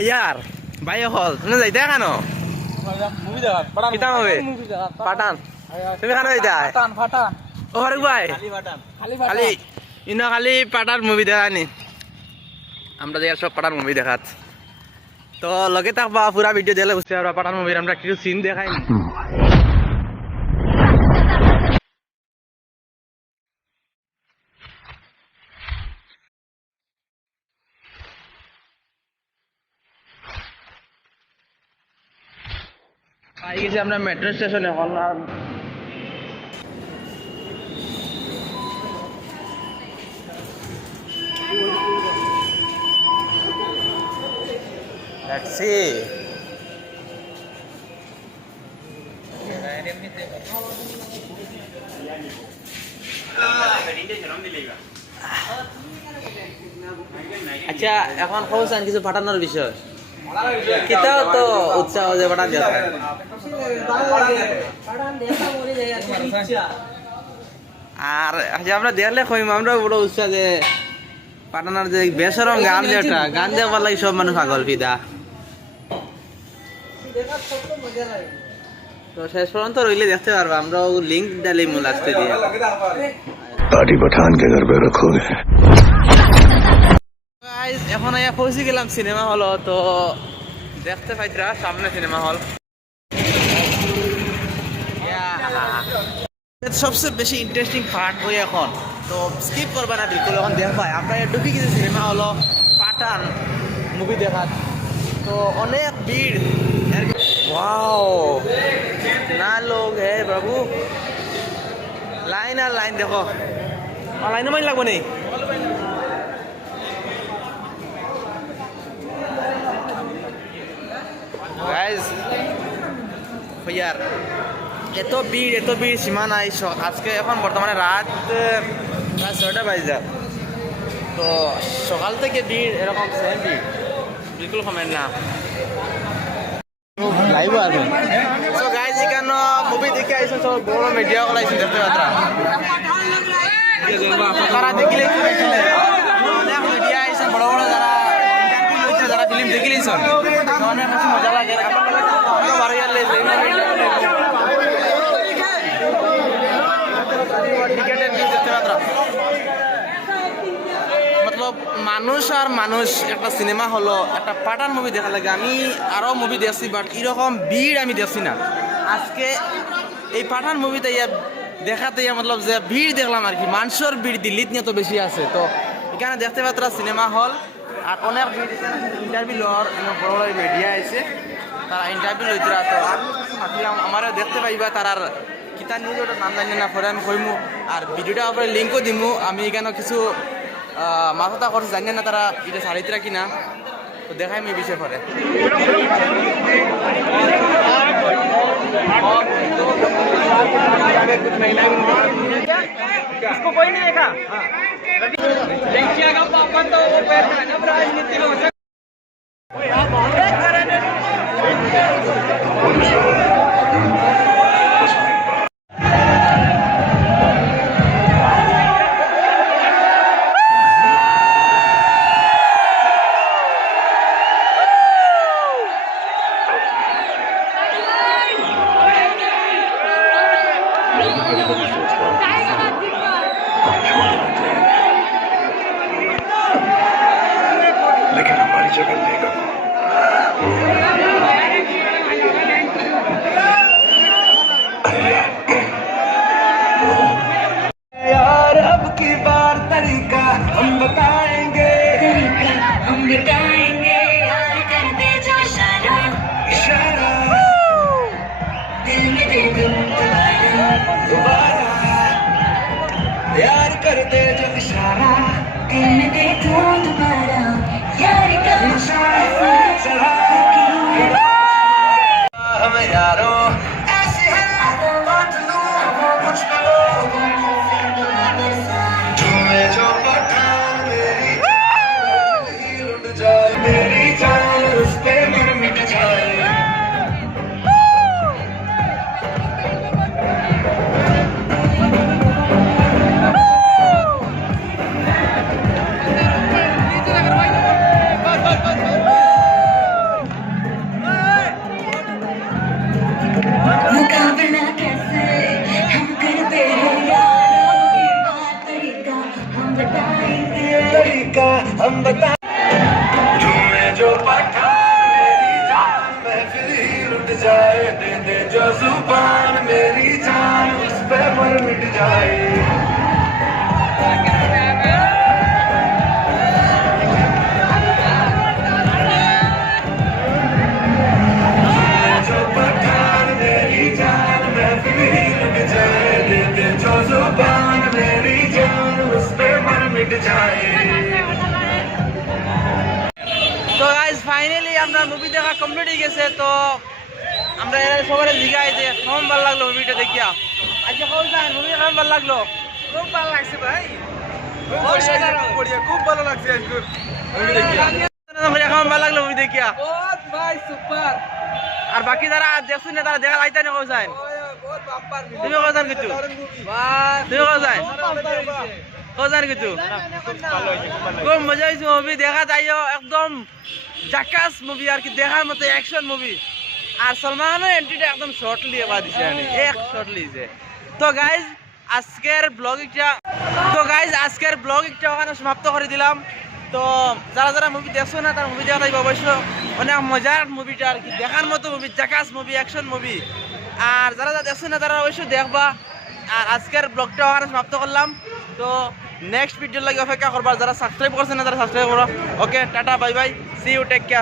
ইয়ার ভাই হল তুমি যাইতে কেন কিতা হবে পাঠান তুমি কেন যাইতা ও ফারুক ভাই খালি ইনো খালি পাঠান মুভি দেখানি আমরা যে সব পাঠান মুভি দেখাত তো লগে থাকবা পুরা ভিডিও দেখলে বুঝতে পারবা পাঠান মুভির আমরা কিছু সিন দেখাই পাই গেছি আমরা মেট্রো স্টেশনে এখন আর let's see আচ্ছা এখন খবর কিছু পাঠানোর বিষয় কিতাও তো উৎসাহ যে পাঠান যায় আর আমরা দেখলে কইম আমরা বড় উৎসাহ যে পাঠানোর যে বেসরম গান যেটা গান দেওয়ার লাগে সব মানুষ পাগল ফিদা তো শেষ পর্যন্ত রইলে দেখতে পারবো আমরাও লিঙ্ক ডালি মূল আসতে দিয়ে पार्टी पठान के घर पे रखोगे এখন পৌঁছে গেলাম সিনেমা হল তো দেখতে পাইতরা সামনে সিনেমা হল সবচেয়ে বেশি ইন্টারেস্টিং পার্ট হই এখন তো স্কিপ করবা না বিলকুল এখন দেখবা আমরা ঢুকে গেছি সিনেমা হলো পাঠান মুভি দেখার তো অনেক ভিড় ওয়াও না লোক হে বাবু লাইন আর লাইন দেখো লাইনে মাইন লাগবো নেই গাইস ইয়ার এত ভিড় সীমা নাই আজকে এখন বর্তমানে রাত প্রায় 6টা বাজে তো সকাল থেকে ভিড় এরকম সেম ভিড় বিলকুল কমেন না লাইভ আছে সো গাইস এখানে মুভি দেখে আইছেন সব বড় মিডিয়া গুলো আইছেন দেখতে পাত্রা তারা দেখিলে কি হইছিল অনেক মিডিয়া আইছেন বড় বড় যারা ইন্টারভিউ লইতে যারা ফিল্ম দেখিলেছেন অনেক বেশি মজা লাগে আমরা বারো ইয়ার লেছে মতলব মানুষ আর মানুষ একটা সিনেমা হলো একটা পাঠান মুভি দেখা লাগে আমি আরো মুভি দেখছি বাট এরকম ভিড় আমি দেখছি না আজকে এই পাঠান মুভিতে দেখাতে মতলব যে ভিড় দেখলাম আর কি মানুষের ভিড় দিল্লিত নিয়ে তো বেশি আছে তো এখানে দেখতে পাত্রা সিনেমা হল আর অনেক ভিড় ইন্টারভিউ লওয়ার বড় বড় মিডিয়া আছে তারা ইন্টারভিউ লইতরা তো ভাবলাম আমারও দেখতে পাইবা তারার কিতা নিউজ ওটা নাম জানি না পরে আমি কইমু আর ভিডিওটা আপনার লিঙ্কও দিমু আমি এখানে কিছু মাথাটা করছি জানি না তারা এটা সারিতরা কিনা তো দেখাই আমি বিষয় পরে लेकिन हमारी जगह लेगा यार अब की बार तरीका हम बताएंगे यार कर दे जो इशारा दिल में दे दूं दोबारा यार कर दे जो इशारा दिल में दे दूं दोबारा यार का इशारा हम यारों ऐसे हैं बात लो कुछ करो तुम्हें जो पठान मेरी लुट जाए मेरी जान उस पे मन मिट जाए का हम बता तुम्हें जो पठान मेरी जान महफिल ही लुट जाए दे दे जो जुबान मेरी जान उस पे मर मिट जाए जो पठान मेरी जान महफिल ही लुट जाए दे दे जो जुबान मेरी जान उस पे मर मिट जाए তো গাইজ ফাইনালি আমরা মুভি দেখা কমপ্লিট হয়ে গেছে। তো আমরা এর সবাই জিগাই যে কেমন ভালো লাগলো মুভিটা দেখিয়া। আচ্ছা কল যান মুভি কেমন ভালো লাগলো? খুব ভালো লাগছে ভাই, খুব ভালো লাগছে আজকে মুভি দেখিয়া। কেমন ভালো লাগলো মুভি দেখিয়া? বহুত ভাই সুপার, আর বাকি যারা দেখছেন না তারা দেখা যাইতে না কই যান? বহুত বাম্পার তুমি কই যান কিছু? বাহ তুমি কই যান? কই যান কিছু? খুব মজা হয়েছে মুভি দেখা যাইও, একদম জাকাস মুভি আর কি, দেখার মতো অ্যাকশন মুভি। আর সলমান খানের এন্ট্রিটা একদম শর্টলি এবার দিছে, এক শর্টলি দিছে। তো গাইজ আজকের ব্লগ একটা ওখানে সমাপ্ত করে দিলাম। তো যারা যারা মুভি দেখছো না তার মুভি দেখা যাইব অবশ্য, অনেক মজার মুভিটা আর কি, দেখার মতো মুভি, জাকাস মুভি, অ্যাকশন মুভি। আর যারা যারা দেখছো না তারা অবশ্যই দেখবা। আর আজকের ব্লগটা ওখানে সমাপ্ত করলাম। তো নেক্সট ভিডিওর লাগে অপেক্ষা করবা, যারা সাবস্ক্রাইব করছে না তারা সাবস্ক্রাইব করো। Okay, tata, bye bye, see you, take care.